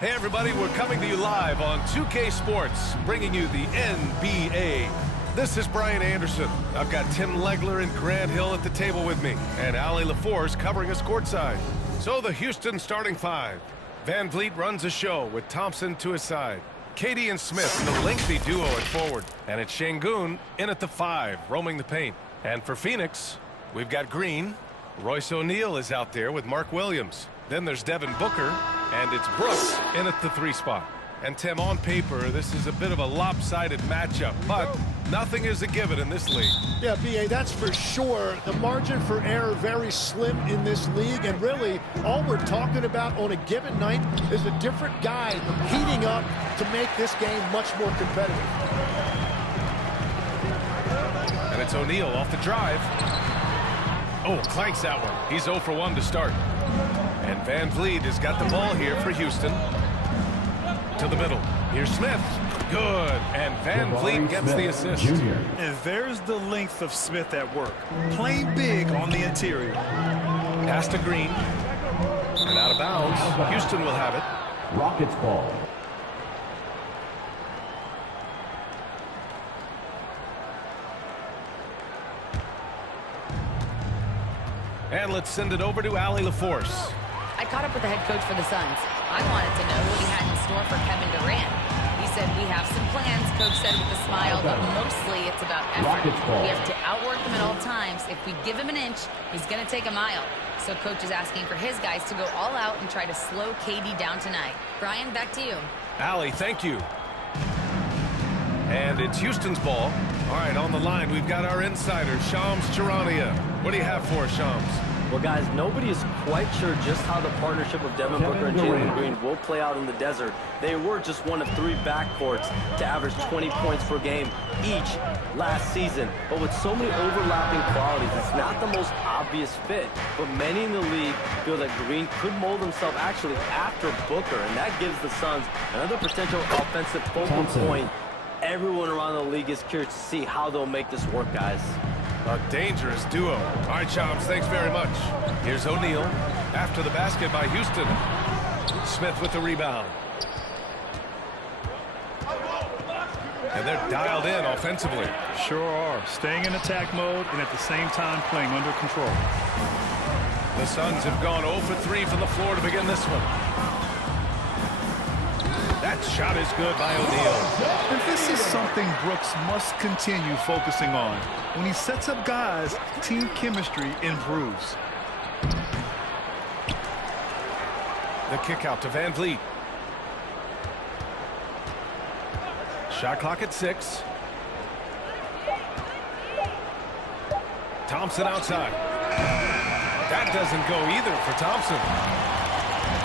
Hey everybody, we're coming to you live on 2K Sports, bringing you the NBA. This is Brian Anderson. I've got Tim Legler and Grant Hill at the table with me, and Allie LaForce covering us courtside. So the Houston starting five. Van Vliet runs the show with Thompson to his side. KD and Smith, the lengthy duo at forward. And it's Şengün in at the five, roaming the paint. And for Phoenix, we've got Green. Royce O'Neal is out there with Mark Williams. Then there's Devin Booker, and it's Brooks in at the three spot. And Tim, on paper, this is a bit of a lopsided matchup, but nothing is a given in this league. Yeah, B.A., that's for sure. The margin for error very slim in this league, and really, all we're talking about on a given night is a different guy heating up to make this game much more competitive. And it's O'Neal off the drive. Oh, clanks that one. He's 0 for 1 to start. And Van Vliet has got the ball here for Houston. To the middle. Here's Smith. Good. And Van Vliet gets the assist. And there's the length of Smith at work. Playing big on the interior. Pass to Green. And out of bounds. Houston will have it. Rockets ball. And let's send it over to Allie LaForce. I caught up with the head coach for the Suns. I wanted to know what he had in store for Kevin Durant. He said, we have some plans, coach said with a smile, but mostly it's about effort. We have to outwork him at all times. If we give him an inch, he's going to take a mile. So coach is asking for his guys to go all out and try to slow KD down tonight. Brian, back to you. Allie, thank you. And it's Houston's ball. All right, on the line, we've got our insider, Shams Charania. What do you have for us, Shams? Well, guys, nobody is quite sure just how the partnership of Devin Booker and Jalen Green will play out in the desert. They were just one of 3 backcourts to average 20 points per game each last season. But with so many overlapping qualities, it's not the most obvious fit. But many in the league feel that Green could mold himself actually after Booker, and that gives the Suns another potential offensive focal point. Everyone around the league is curious to see how they'll make this work, guys. A dangerous duo. All right, Shams, thanks very much. Here's O'Neal after the basket by Houston. Smith with the rebound. And they're dialed in offensively. Sure are. Staying in attack mode and at the same time playing under control. The Suns have gone 0 for 3 from the floor to begin this one. That shot is good by O'Neal. And this is something Brooks must continue focusing on. When he sets up guys, team chemistry improves. The kick out to Van Vliet. Shot clock at 6. Thompson outside. That doesn't go either for Thompson.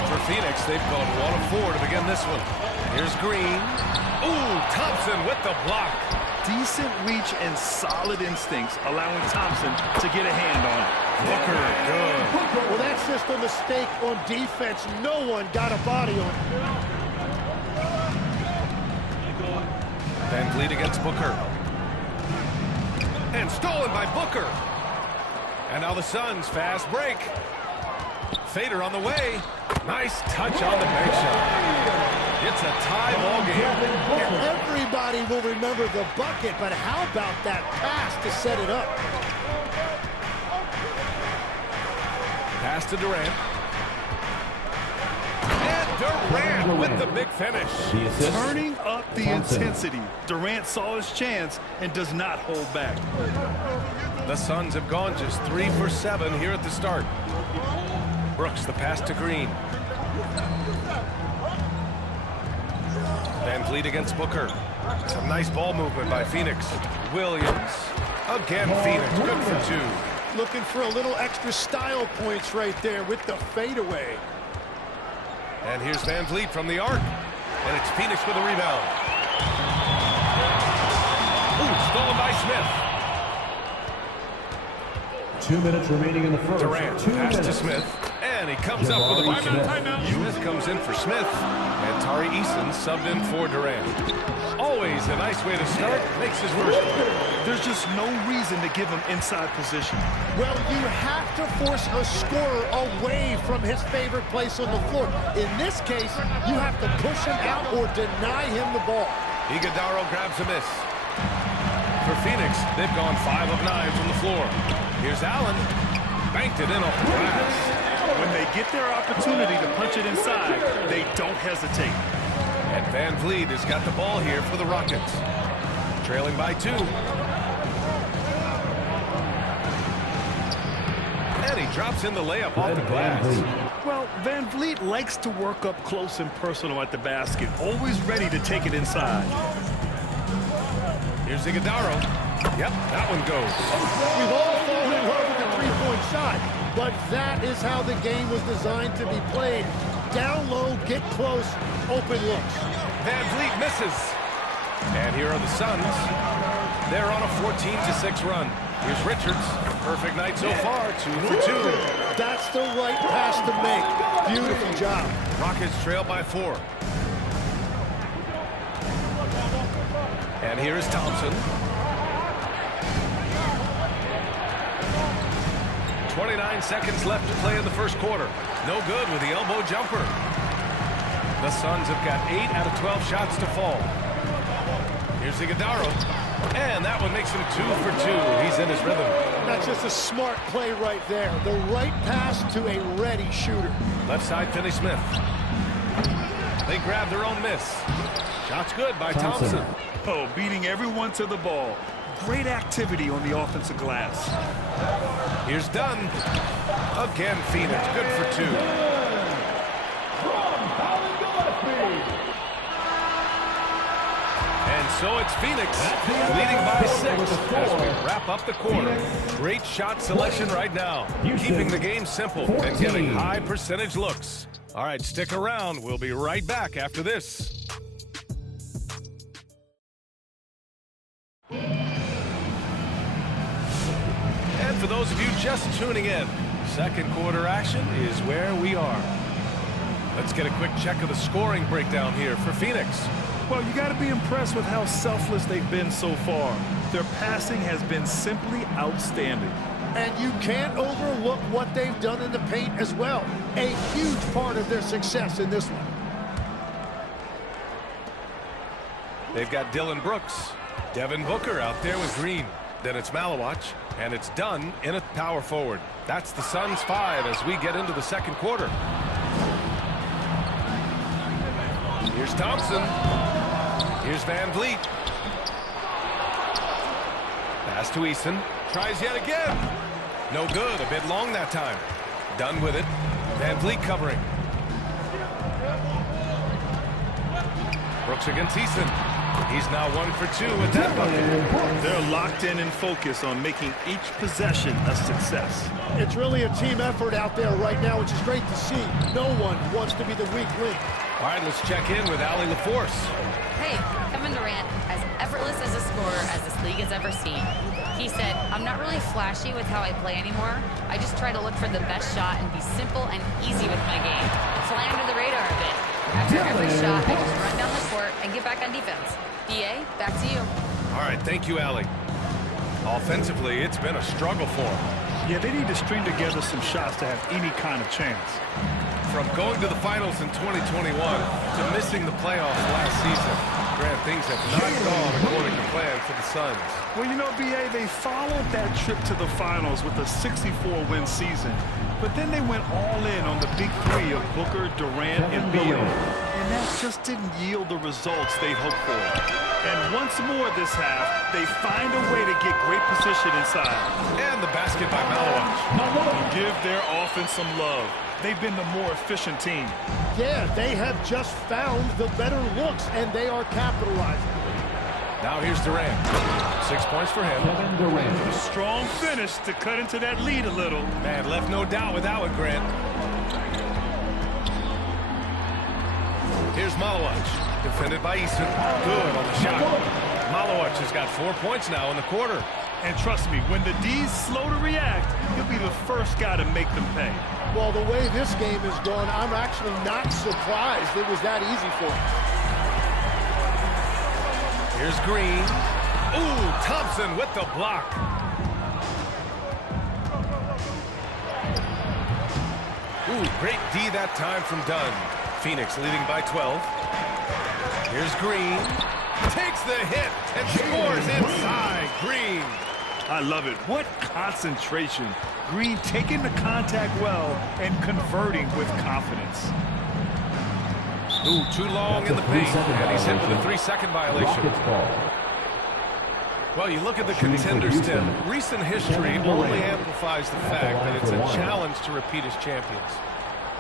For Phoenix, they've gone 1 of 4 to begin this one. Here's Green. Ooh, Thompson with the block. Decent reach and solid instincts, allowing Thompson to get a hand on it. Booker, good. Well, that's just a mistake on defense. No one got a body on it. Van Vliet against Booker. And stolen by Booker. And now the Suns, fast break. Fader on the way. Nice touch on the bank shot. It's a tie ball game. And everybody will remember the bucket, but how about that pass to set it up? Pass to Durant. And Durant with the big finish. Turning up the intensity. Durant saw his chance and does not hold back. The Suns have gone just 3 for 7 here at the start. Brooks, the pass to Green. Van Vliet against Booker. Some nice ball movement by Phoenix. Williams. Again, Phoenix. Good for 2. Looking for a little extra style points right there with the fadeaway. And here's Van Vliet from the arc. And it's Phoenix with a rebound. Ooh, stolen by Smith. 2 minutes remaining in the first. Durant, pass to Smith. And And he comes up with a timeout. Smith comes in for Smith. And Tari Eason subbed in for Durant. Always a nice way to start. Makes his first one. There's just no reason to give him inside position. Well, you have to force a scorer away from his favorite place on the floor. In this case, you have to push him out or deny him the ball. Iguodala grabs a miss. For Phoenix, they've gone 5 of 9 from the floor. Here's Allen. Banked it in off the glass. When they get their opportunity to punch it inside, they don't hesitate. And Van Vliet has got the ball here for the Rockets. Trailing by 2. And he drops in the layup off the glass. Well, Van Vliet likes to work up close and personal at the basket, always ready to take it inside. Here's Iguodala. Yep, that one goes. We've all fallen in love with the three-point shot, but that is how the game was designed to be played. Down low, get close, open looks. Van Vliet misses. And here are the Suns. They're on a 14-6 run. Here's Richards. Perfect night so far, 2 for 2. That's the right pass to make. Beautiful job. Rockets trail by 4. And here is Thompson. 29 seconds left to play in the first quarter. No good with the elbow jumper. The Suns have got 8 out of 12 shots to fall. Here's Iguodala. And that one makes him 2 for 2. He's in his rhythm. That's just a smart play right there. The right pass to a ready shooter. Left side, Finney-Smith. They grab their own miss. Shot's good by Thompson. Oh, beating everyone to the ball. Great activity on the offensive glass. Here's Dunn. Again, Phoenix. Good for 2. And so it's Phoenix leading by 6 as we wrap up the quarter. Great shot selection right now. Keeping the game simple and getting high percentage looks. All right, stick around. We'll be right back after this. And for those of you just tuning in, second quarter action is where we are. Let's get a quick check of the scoring breakdown here for Phoenix. Well, you got to be impressed with how selfless they've been so far. Their passing has been simply outstanding. And you can't overlook what they've done in the paint as well. A huge part of their success in this one. They've got Dylan Brooks, Devin Booker out there with Green. Then it's Malawach, and it's Dunn in at power forward. That's the Suns 5 as we get into the second quarter. Here's Thompson. Here's Van Vliet. Pass to Eason. Tries yet again. No good. A bit long that time. Dunn with it. Van Vliet covering. Brooks against Eason. He's now 1 for 2 with that bucket. They're locked in and focused on making each possession a success. It's really a team effort out there right now, which is great to see. No one wants to be the weak link. All right, let's check in with Allie LaForce. Hey, Kevin Durant, as effortless as a scorer as this league has ever seen. He said, I'm not really flashy with how I play anymore. I just try to look for the best shot and be simple and easy with my game. Fly under the radar a bit. After every shot, I just run down the court and get back on defense. EA, back to you. All right, thank you, Allie. Offensively, it's been a struggle for them. Yeah, they need to string together some shots to have any kind of chance. From going to the finals in 2021 to missing the playoffs last season, Grant, things have not gone according to plan for the Suns. Well, you know, B.A., they followed that trip to the finals with a 64-win season. But then they went all in on the big three of Booker, Durant, and Beal. And that just didn't yield the results they hoped for. And once more this half, they find a way to get great position inside. And the basket by Malawach. Give their offense some love. They've been the more efficient team. Yeah, they have just found the better looks, and they are capitalizing. Now here's Durant. 6 points for him. A strong finish to cut into that lead a little. Man, left no doubt with that one, Grant. Here's Malawach. Defended by Eason. Good on the shot. Malawach has got 4 points now in the quarter. And trust me, when the D's slow to react, you'll he'll be the first guy to make them pay. Well, the way this game is going, I'm actually not surprised it was that easy for him. Here's Green. Ooh, Thompson with the block. Ooh, great D that time from Dunn. Phoenix leading by 12. Here's Green. Takes the hit and scores inside. Green. I love it. What concentration. Green taking the contact well and converting with confidence. Ooh, too long in the paint. And he's hit with a 3-second violation. Well, you look at the contenders, Tim. Recent history only amplifies the fact that it's a challenge to repeat as champions.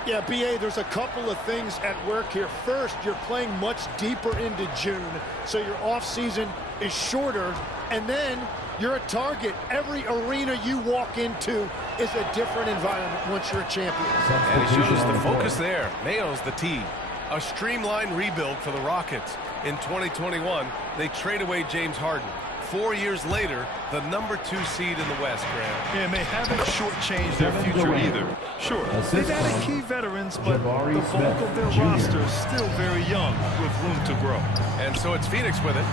Yeah, B.A., there's a couple of things at work here. First, you're playing much deeper into June, so your offseason is shorter. And then you're a target. Every arena you walk into is a different environment once you're a champion. And he shows the focus there. Nails the tee. A streamlined rebuild for the Rockets. In 2021, they trade away James Harden. 4 years later, the #2 seed in the West, Graham. Yeah, and they haven't shortchanged their future either. Sure, they've added key veterans, but the bulk of their roster is still very young with room to grow. And so it's Phoenix with it.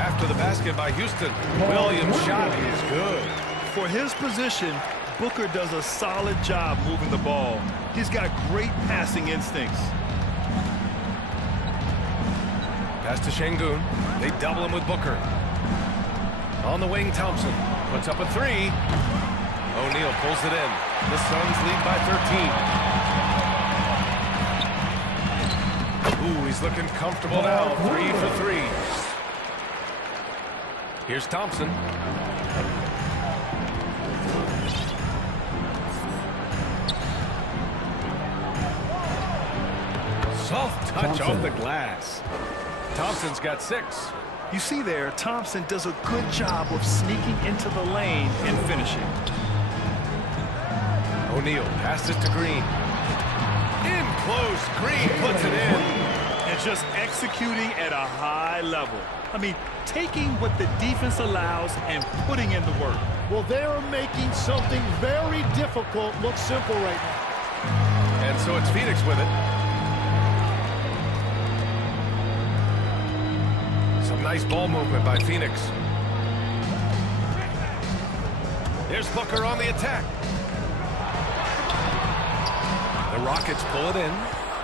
After the basket by Houston, Williams' shot is good. For his position, Booker does a solid job moving the ball. He's got great passing instincts. Pass to Şengün. They double him with Booker. On the wing, Thompson puts up a 3. O'Neal pulls it in. The Suns lead by 13. Ooh, he's looking comfortable now. 3 for 3. Here's Thompson. Soft touch off the glass. Thompson's got 6. You see there, Thompson does a good job of sneaking into the lane and finishing. O'Neal passes to Green. In close, Green puts it in. And just executing at a high level. I mean, taking what the defense allows and putting in the work. Well, they're making something very difficult look simple right now. And so it's Phoenix with it. Some nice ball movement by Phoenix. Here's Booker on the attack. The Rockets pull it in.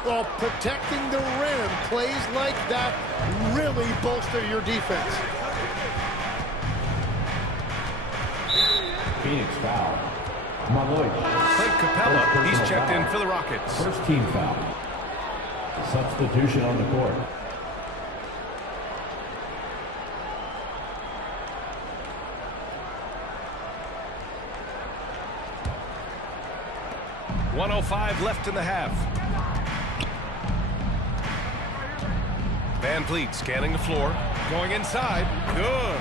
Well, protecting the rim, plays like that really bolster your defense. Phoenix foul. Malloy. Clint Capella, he's checked in for the Rockets. First team foul. Substitution on the court. .105 left in the half. Van Vliet scanning the floor, going inside. Good.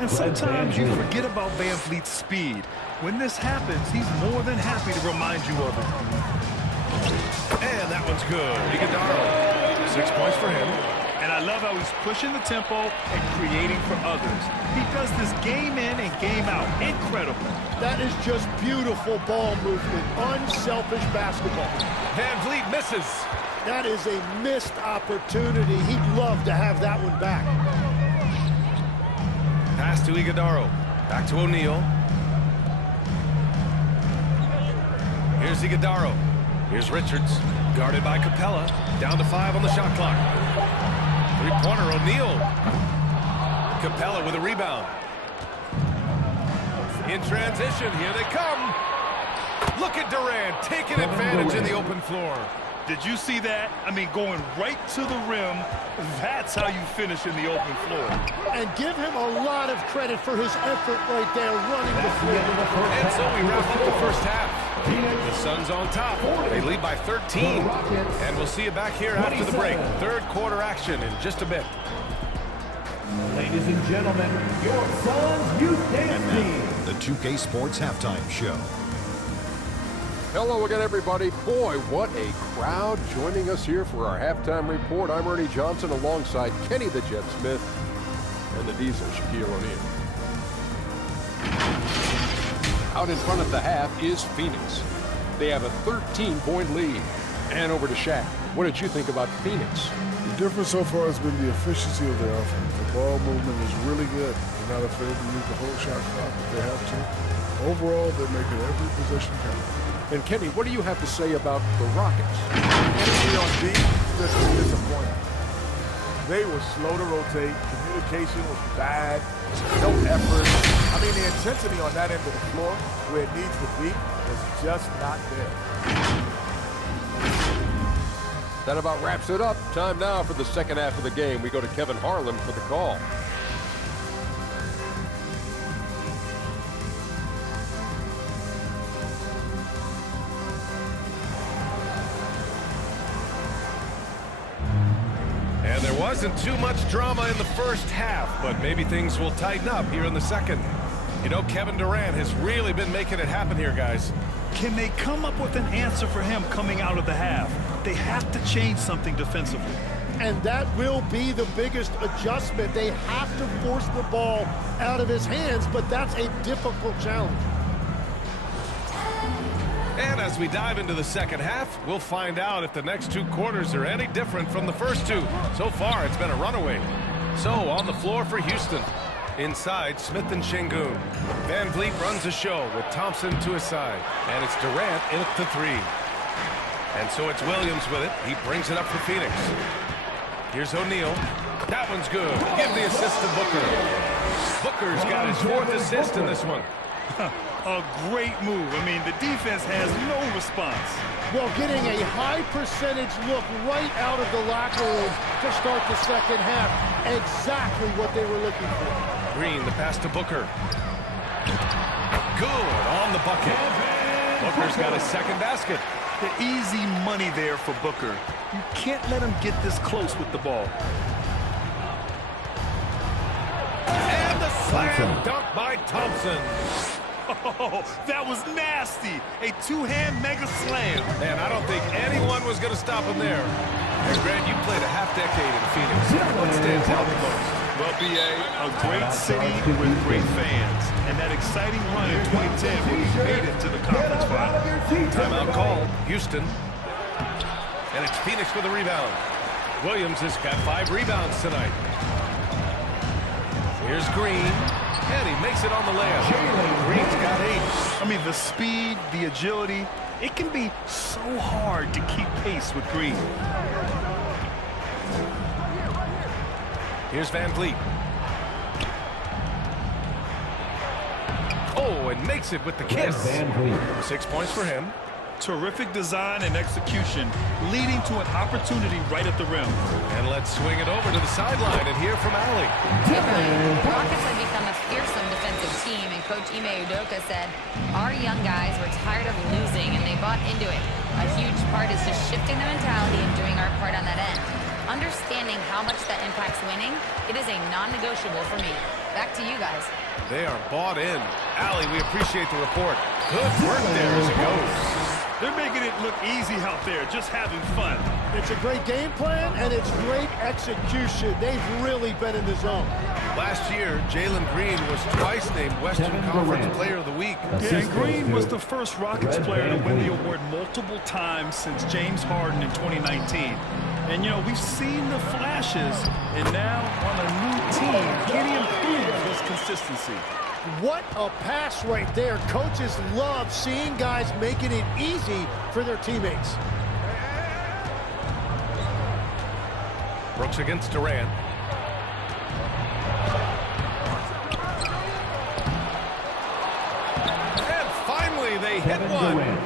And sometimes you forget about Van Vliet's speed. When this happens, he's more than happy to remind you of it. And that one's good. Iguodala, 6 points for him. And I love how he's pushing the tempo and creating for others. He does this game in and game out. Incredible. That is just beautiful ball movement, unselfish basketball. Van Vliet misses. That is a missed opportunity. He'd love to have that one back. Pass to Iguodala. Back to O'Neal. Here's Iguodala. Here's Richards. Guarded by Capella. Down to 5 on the shot clock. Three-pointer, O'Neal. Capella with a rebound. In transition, here they come. Look at Durant taking advantage of the open floor. Did you see that? I mean, going right to the rim. That's how you finish in the open floor. And give him a lot of credit for his effort right there, running the floor. And so we wrap up the first half. The Suns on top. They lead by 13. And we'll see you back here after the break. Third quarter action in just a bit. Ladies and gentlemen, your Suns Youth Dance Team. The 2K Sports Halftime Show. Hello again, everybody. Boy, what a crowd joining us here for our halftime report. I'm Ernie Johnson alongside Kenny the Jet Smith and the Diesel, Shaquille O'Neal. Out in front at the half is Phoenix. They have a 13-point lead. And over to Shaq. What did you think about Phoenix? The difference so far has been the efficiency of their offense. The ball movement is really good. They're not afraid to use the whole shot clock if they have to. Overall, they're making every possession count. And Kenny, what do you have to say about the Rockets? Energy on D, just disappointing. They were slow to rotate. Communication was bad. No effort. I mean, the intensity on that end of the floor, where it needs to be, was just not there. That about wraps it up. Time now for the second half of the game. We go to Kevin Harlan for the call. And there wasn't too much drama in the first half, but maybe things will tighten up here in the second. You know, Kevin Durant has really been making it happen here, guys. Can they come up with an answer for him coming out of the half? They have to change something defensively. And that will be the biggest adjustment. They have to force the ball out of his hands, but that's a difficult challenge. And as we dive into the second half, we'll find out if the next two quarters are any different from the first two. So far, it's been a runaway. So, on the floor for Houston. Inside, Smith and Şengün. Van Vliet runs the show with Thompson to his side. And it's Durant in at the three. And so it's Williams with it. He brings it up for Phoenix. Here's O'Neal. That one's good. Give the assist to Booker. Booker's got his fourth assist in this one. A great move. I mean, the defense has no response. Well, getting a high percentage look right out of the locker room to start the second half. Exactly what they were looking for. Green, the pass to Booker. Good on the bucket. Booker's got his second basket. The easy money there for Booker. You can't let him get this close with the ball. And the slam dunk by Thompson. Oh, that was nasty. A two-hand mega slam. Man, I don't think anyone was going to stop him there. And Grant, you played a half decade in Phoenix. What stands out the most? Well, B.A., a great city with great fans. And that exciting run in 2010 when we made it to the conference final. Timeout called. Houston. And it's Phoenix with a rebound. Williams has got 5 rebounds tonight. Here's Green. And he makes it on the layup. Green's got 8. I mean, the speed, the agility, it can be so hard to keep pace with Green. Here's Van Vliet. Oh, and makes it with the kiss. 6 points for him. Terrific design and execution, leading to an opportunity right at the rim. And let's swing it over to the sideline and hear from Allie. Hey, Brian. The Rockets have become a fearsome defensive team, and Coach Ime Udoka said, our young guys were tired of losing, and they bought into it. A huge part is just shifting the mentality and doing our part on that end. Understanding how much that impacts winning, it is a non-negotiable for me. Back to you guys. They are bought in. Allie, we appreciate the report. Good work there as it goes. They're making it look easy out there, just having fun. It's a great game plan, and it's great execution. They've really been in the zone. Last year, Jalen Green was twice named Western Conference Player of the Week. Yeah, and Green was the first Rockets player to win the award multiple times since James Harden in 2019. And, you know, we've seen the flashes, and now on a new team, can he improve his consistency? What a pass right there. Coaches love seeing guys making it easy for their teammates. Brooks against Durant. And finally, they hit one.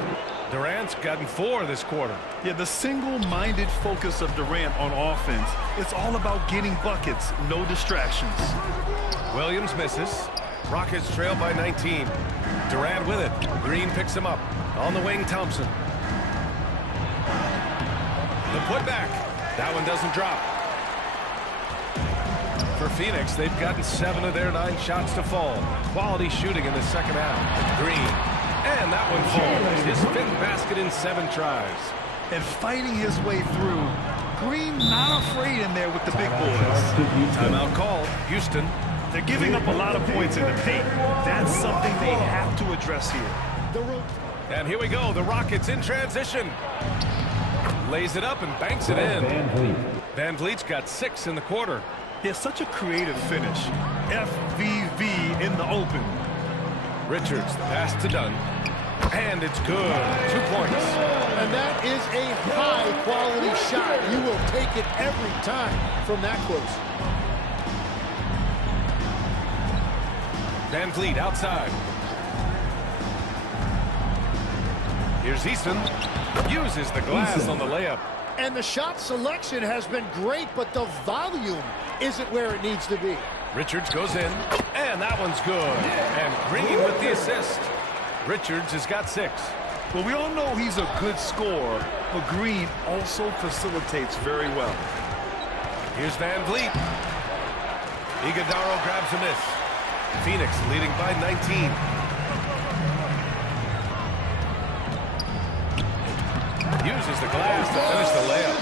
Durant's gotten 4 this quarter. Yeah, the single-minded focus of Durant on offense, it's all about getting buckets, no distractions. Williams misses. Rockets trail by 19. Durant with it. Green picks him up. On the wing, Thompson. The putback. That one doesn't drop. For Phoenix, they've gotten 7 of their 9 shots to fall. Quality shooting in the second half. Green. And that one falls. His 5th basket in 7 tries. And fighting his way through. Green not afraid in there with the big boys. Timeout called. Houston. They're giving up a lot of points in the paint. That's something they have to address here. And here we go. The Rockets in transition. Lays it up and banks it in. Van Vliet's got 6 in the quarter. He has such a creative finish. FVV in the open. Richards, the pass to Dunn. And it's good. 2 points. And that is a high-quality shot. You will take it every time from that close. Van Vliet outside. Here's Eason. Uses the glass on the layup. And the shot selection has been great, but the volume isn't where it needs to be. Richards goes in, and that one's good. And Green with the assist. Richards has got 6. Well, we all know he's a good scorer, but Green also facilitates very well. Here's Van Vliet. Iguodaro grabs a miss. Phoenix leading by 19. Uses the glass to finish the layup.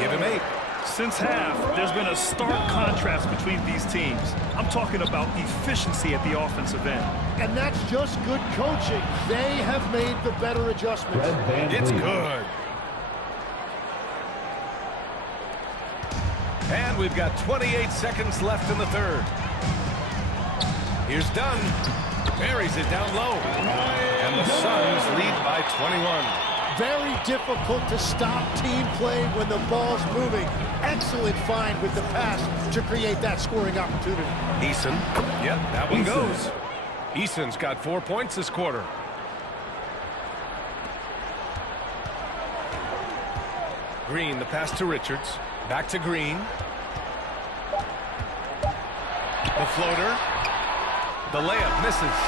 Give him 8. Since half, there's been a stark contrast between these teams. I'm talking about efficiency at the offensive end. And that's just good coaching. They have made the better adjustments. It's good. And we've got 28 seconds left in the third. Here's Dunn. Buries it down low. And the Suns lead by 21. Very difficult to stop team play when the ball's moving. Excellent find with the pass to create that scoring opportunity. Eason. Yep, that one goes. Eason's got 4 points this quarter. Green, the pass to Richards. Back to Green. The floater. The layup misses.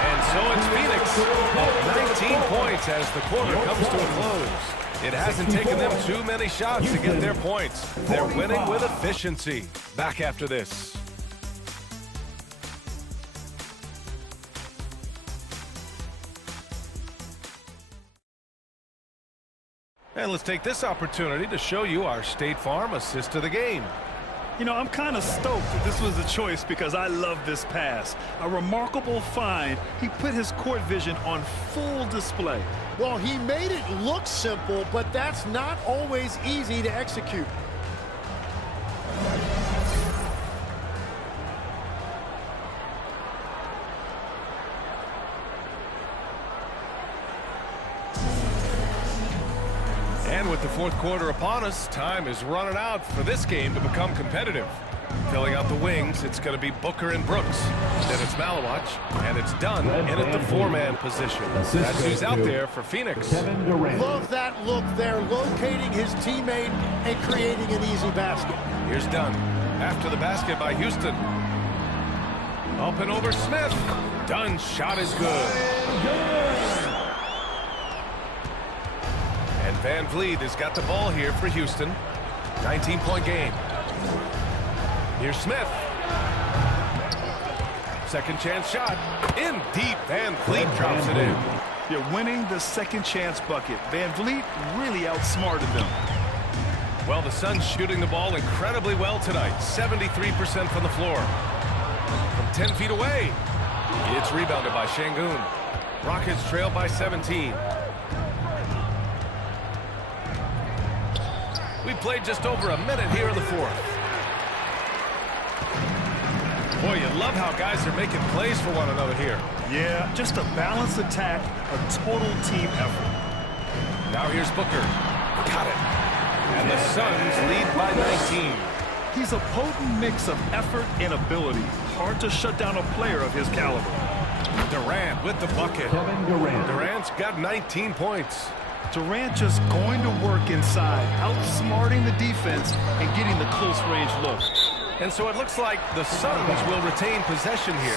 And so it's Phoenix up 19 points as the quarter comes to a close. It hasn't taken them too many shots to get their points. They're winning with efficiency. Back after this. And let's take this opportunity to show you our State Farm assist of the game. You know, I'm kind of stoked that this was a choice because I love this pass. A remarkable find. He put his court vision on full display. Well, he made it look simple, but that's not always easy to execute. And with the fourth quarter upon us, time is running out for this game to become competitive. Filling out the wings, it's going to be Booker and Brooks. Then it's Malawach, and it's Dunn in at the 4-man position. That's who's out there for Phoenix. Love that look there, locating his teammate and creating an easy basket. Here's Dunn. After the basket by Houston. Up and over Smith. Dunn's shot is good. And Van Vliet has got the ball here for Houston. 19-point game. Here's Smith. Second chance shot. In deep. Van Vliet drops it in. You're winning the second chance bucket. Van Vliet really outsmarted them. Well, the Suns shooting the ball incredibly well tonight. 73% from the floor. From 10 feet away. It's rebounded by Şengün. Rockets trail by 17. We played just over a minute here in the fourth. Boy, you love how guys are making plays for one another here. Yeah, just a balanced attack, a total team effort. Now here's Booker. Got it. And the Suns lead by 19. He's a potent mix of effort and ability. Hard to shut down a player of his caliber. Durant with the bucket. Durant's got 19 points. Durant just going to work inside, outsmarting the defense and getting the close range look. And so it looks like the Suns will retain possession here.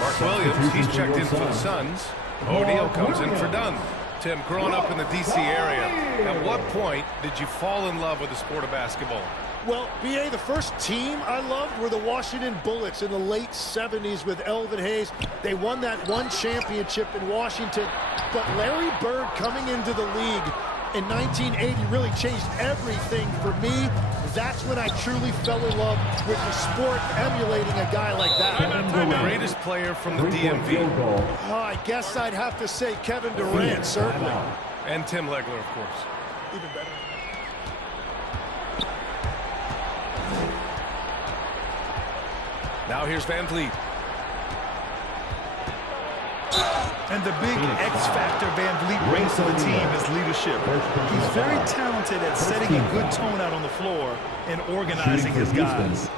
Mark Williams, he's checked in for the Suns. O'Neal comes in for Dunn. Tim, growing up in the D.C. area, at what point did you fall in love with the sport of basketball? Well, B.A., the first team I loved were the Washington Bullets in the late 70s with Elvin Hayes. They won that one championship in Washington. But Larry Bird coming into the league in 1980 really changed everything for me. That's when I truly fell in love with the sport, emulating a guy like that. The greatest player from the DMV. Oh, I guess I'd have to say Kevin Durant, certainly. And Tim Legler, of course. Even better. Now here's Van Vliet. And the big X factor Van Vliet brings to the team is leadership. He's very talented at setting a good tone out on the floor and organizing his guys.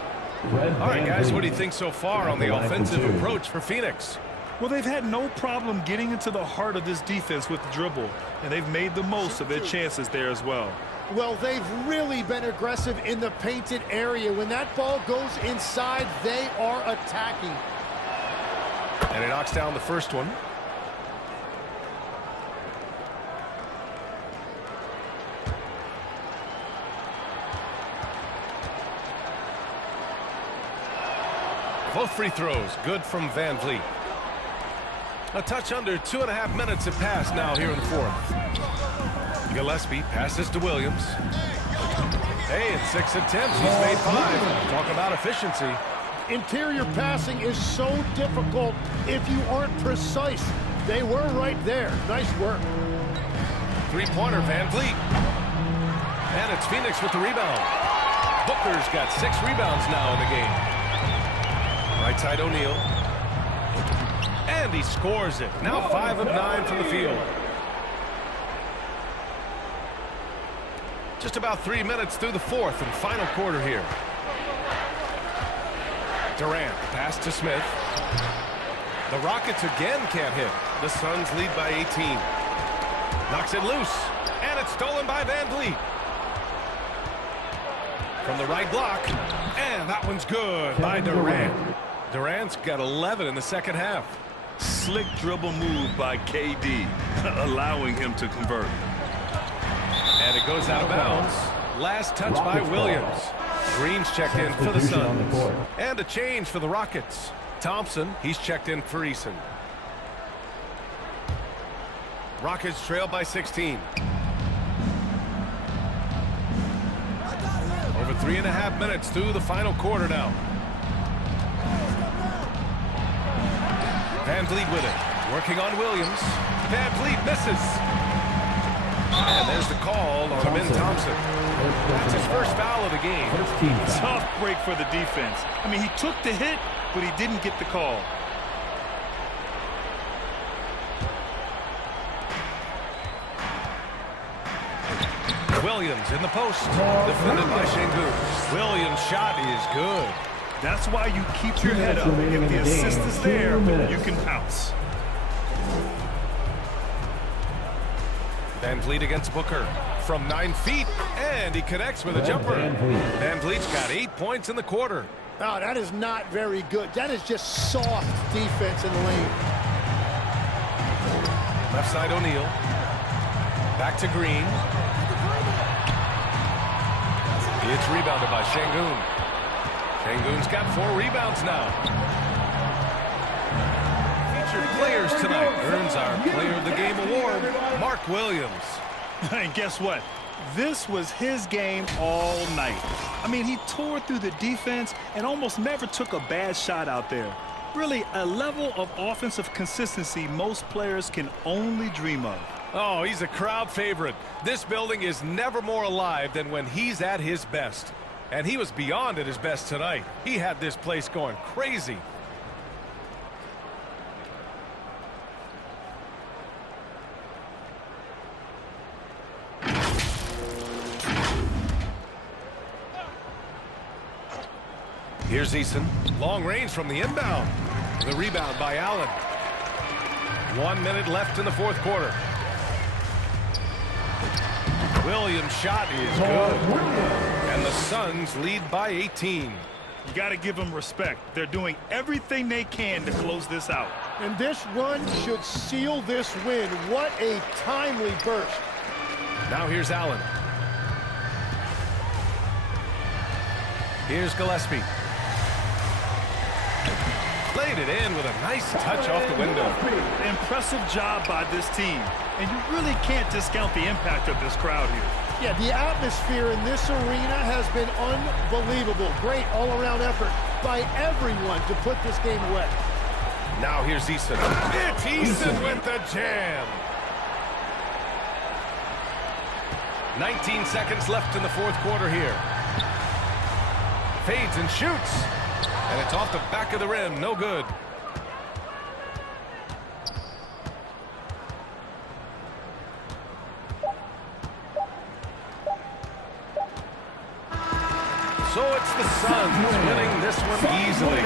All right, guys, what do you think so far on the offensive approach for Phoenix? Well, they've had no problem getting into the heart of this defense with the dribble, and they've made the most of their chances there as well. Well, they've really been aggressive in the painted area. When that ball goes inside, they are attacking. And he knocks down the first one. Both free throws good from Van Vliet. A touch under 2.5 minutes have passed now here in the fourth. Gillespie passes to Williams. Hey, in 6 attempts, he's made 5. Talk about efficiency. Interior passing is so difficult if you aren't precise. They were right there. Nice work. Three-pointer, Van Vliet. And it's Phoenix with the rebound. Booker's got 6 rebounds now in the game. Right side O'Neal. And he scores it. Now 5 of 9 from the field. Just about 3 minutes through the fourth and final quarter here. Durant, pass to Smith. The Rockets again can't hit. The Suns lead by 18. Knocks it loose. And it's stolen by Van Vliet. From the right block. And that one's good by Durant. Durant's got 11 in the second half. Slick dribble move by KD, allowing him to convert. And it goes out of bounds. Last touch by Williams. Green's checked in for the Suns. And a change for the Rockets. Thompson, he's checked in for Eason. Rockets trail by 16. Over 3.5 minutes through the final quarter now. Van Vliet with it. Working on Williams. Van Vliet misses. And there's the call on Ben Thompson. That's his first foul of the game. Tough break for the defense. I mean, he took the hit, but he didn't get the call. Williams in the post. Defended by Şengün. Williams' shot is good. That's why you keep your head up. If the assist is there, you can pounce. Van Vliet against Booker from 9 feet, and he connects with a jumper. Van Vliet's got 8 points in the quarter. Oh, that is not very good. That is just soft defense in the lane. Left side O'Neal. Back to Green. It's rebounded by Şengün. Şengün's got 4 rebounds now. Featured players tonight earns our Player of the Game award, Mark Williams. And guess what? This was his game all night. I mean, he tore through the defense and almost never took a bad shot out there. Really, a level of offensive consistency most players can only dream of. Oh, he's a crowd favorite. This building is never more alive than when he's at his best. And he was beyond at his best tonight. He had this place going crazy. Here's Eason. Long range from the inbound. The rebound by Allen. 1 minute left in the fourth quarter. Williams' shot is good. And the Suns lead by 18. You got to give them respect. They're doing everything they can to close this out. And this run should seal this win. What a timely burst. Now here's Allen. Here's Gillespie. Laid it in with a nice touch off the window. Impressive job by this team. And you really can't discount the impact of this crowd here. Yeah, the atmosphere in this arena has been unbelievable. Great all-around effort by everyone to put this game away. Now here's Eason. It's Eason with the jam. 19 seconds left in the fourth quarter here. Fades and shoots. And it's off the back of the rim. No good. So it's the Suns winning this one easily.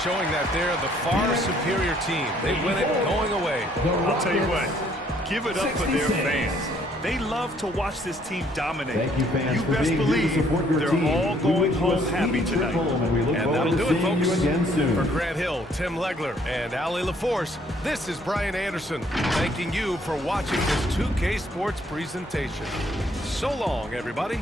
Showing that they're the far superior team. They win it going away. I'll tell you what, give it up for their fans. They love to watch this team dominate. Thank you, fans, You for best being here to believe support your they're team. all We going wish you a home happy speedy trip tonight. home, and we look And forward that'll to do it, seeing you folks. again soon. For Grant Hill, Tim Legler, and Allie LaForce, this is Brian Anderson, thanking you for watching this 2K Sports presentation. So long, everybody.